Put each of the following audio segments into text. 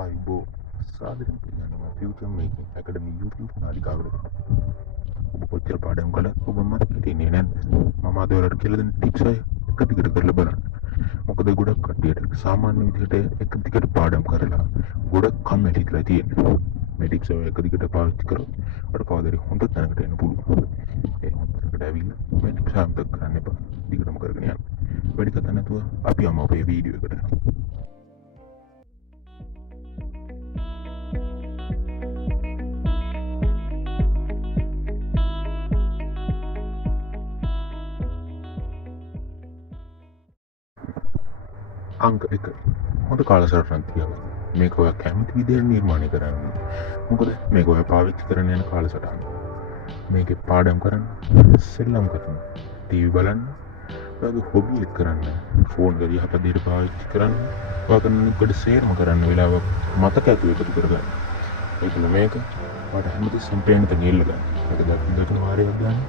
ආයිබෝ සාදරයෙන් පිළිගන්නවා future මේකින් ඇකඩමි YouTube නාලිකාවට. ඔබ කොච්චර පාඩම් කළත් ඔබ මතක හිටින්නේ නැද්ද? මම අද ඔයාලට කියලා දෙන ටිප්ස් එක දිගට කරලා බලන්න. මොකද ගොඩක් කට්ටියට සාමාන්‍ය විදිහට එක දිගට පාඩම් කරලා ගොඩක් කම්මැලි වෙලා තියෙනවා. මේ ටිප්ස් එක දිගට පාවිච්චි කරොත් අපිට කවදාද හොඳ තැනකට එන්න පුළුවන්. ඒ හොඳ තැනකට ඇවිල්ලා මේ ටිප්ස් අමතක කරන්න එපා. දිගටම කරගෙන යන්න. වැඩි කතා නැතුව අපි යමු අපේ වීඩියෝ එකට. අංක 1 හොඳ කාලසටහනක් තියාගන්න. මේක ඔයා කැමති විදිහට නිර්මාණය කරන්න. මොකද මේක ඔයා පාවිච්චි කරන්න යන කාලසටහන. මේකේ පාඩම් කරන්න, සෙල්ලම් කරන්න, ටීවී බලන්න, ඔයාගේ හොබි එක කරන්න, ෆෝන් එක යහපත් විදිහට පාවිච්චි කරන්න, ඔයා කරන කොට සේරම කරන්න වෙලාවක් මතක ඇතුව එකතු කරගන්න. ඒකල මේක ඔයාට හැමතිස්සෙම පේන්න තැන ඉල්ල ගන්න. ඒක දකින්න වාරයක් ගන්න.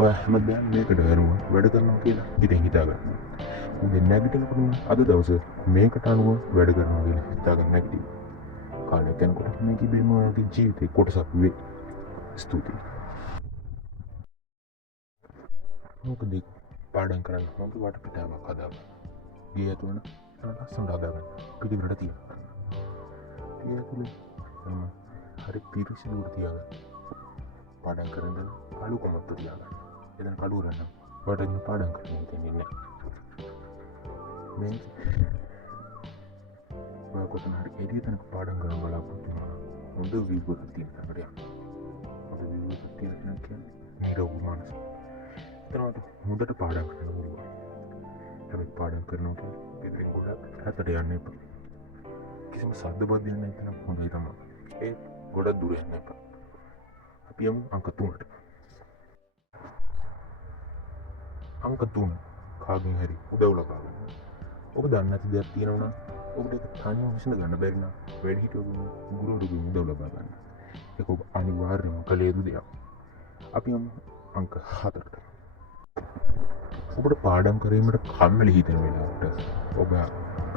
ඔයා හැමදාම මේකට වැරුවා වැඩ කරනවා කියලා ඉතින් හිතා ගන්න. උදේ නැගිටිනකොට අද දවසේ මේකට අනුව වැඩ කරනවා කියලා හිතාගන්න නැගිටින්න. කාලයක් යනකොට මේක ඉබේම ඔයාගේ ජීවිතේ කොටසක් වෙයි. ස්තුතියි. මොකද පාඩම් කරන්න හොඳ වටපිටාවක් හදාගන්න. ගේ ඇතුළේ ලස්සනට හදාගන්න. පිළිවෙලට තියන්න. ගේ ඇතුළේ හරි පිරිසිදුවට තියාගන්න. පාඩම් කරන කළු කොමත්තු තියාගන්න. එතන කළු රන්න. ඔයාට පාඩම් කරන්න හිතෙන්නේ නැහැ. මේ ඔයා කොතන හරි එළිය තැනක පාඩම් කරන බලාපොරොත්තු වෙනවා. හොඳ වීව් එකක් තියෙන තැනකට යන්න. හොඳ වීව් එකක් තියෙන තැනක කියන්නේ නිරවුල් මනස. එතනට හොඳට පාඩම් කරන්න පුළුවන්. හැබැයි පාඩම් කරනවා කියන්නේ ගෙදරින් ගොඩක් ඈතට යන්න එපා. කිසිම ශබ්ද බද්ධයක් නැති නම් හොඳයි තමයි. ඒ ගොඩක් දුර යන්න එපා. අපි යමු අංක 3ට. අංක 3 කාගෙන් හරි උදව් ලබා ගන්න. ඔබ දන්නේ නැති දෙයක් තියෙනවා නම් ඔබට ඒක තනියම විසඳ ගන්න බැරි නම් වැඩිහිටියෝ ගුරුවරුගෙන් උදව් ලබා ගන්න. ඒක ඔබ අනිවාර්යයෙන්ම කළ යුතු දෙයක්. අපි යමු අංක 4ට. ඔබට පාඩම් කිරීමට කම්මැලි හිතෙන වෙලාවට ඔබ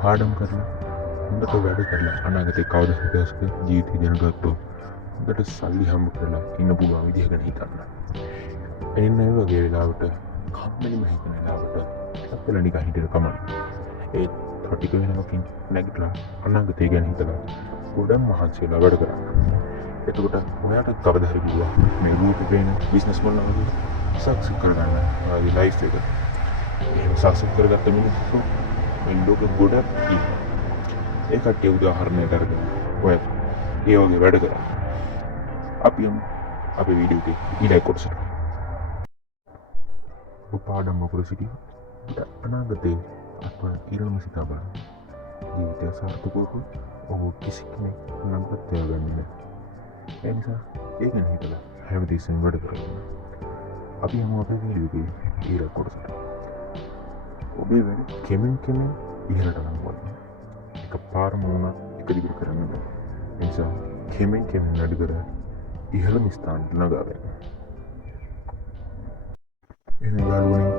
පාඩම් කරලා හොඳට වැඩ කරලා අනාගතේ කවදා හරි දවසක ජීවිතය දැනගත්තොත් හොඳට සල්ලි හම්බ කරලා ඉන්න පුළුවන් විදිහ ගැන හිතන්න. එන්න ඒ වගේ වෙලාවට කම්මැලිම හිතෙන වෙලාවට අපල නිකන් හිතේ කමන්න. ඒ ටික වෙනවකින් නැගිටලා අනාගතය ගැන හිතලා ගොඩක් මහන්සි වෙලා වැඩ කරන්න. එතකොට ඔයාට කවදා හරි පුළුවන් මේ රූපේ පේන බිස්නස් මොනවා වගේ සක්සස් කරගන්න ඔයාගේ ලයිෆ් එක. එහෙම සක්සස් කරගත්ත මිනිස්සු මේ ලෝකෙ ගොඩක් ඉන්නවා. ඒ කට්ටිය උදාහරණයක් අරගෙන ඔය ඒ වගේ වැඩ කරා. අපි යමු අපේ වීඩියෝ එකේ ඊළඟ කොටසට. පාඩම් මොකද සිටි අනාගතේ අප ඉරම සිතා බලන්න. ජීවිතය සාර්ථකව ඔහු කිසි කෙනෙක් නම්පත් තියාගන්නේ නැහැ. ඒ නිසා ඒ ගැන හිතලා හැමතිස්සෙම වැඩ කරන්න. අපි යමු අපේ වීඩියෝ එකේ ඊළඟ කොටසට. ඔබේ වැඩ කෙමෙන් ඉහළට නංවන්න. එක පාරම වුණත් එක දිගට කරන්න බෑ. ඒ නිසා කෙමෙන් වැඩ කර ඉහළම ස්ථානට නගා ගන්න. එන යාළුවනේ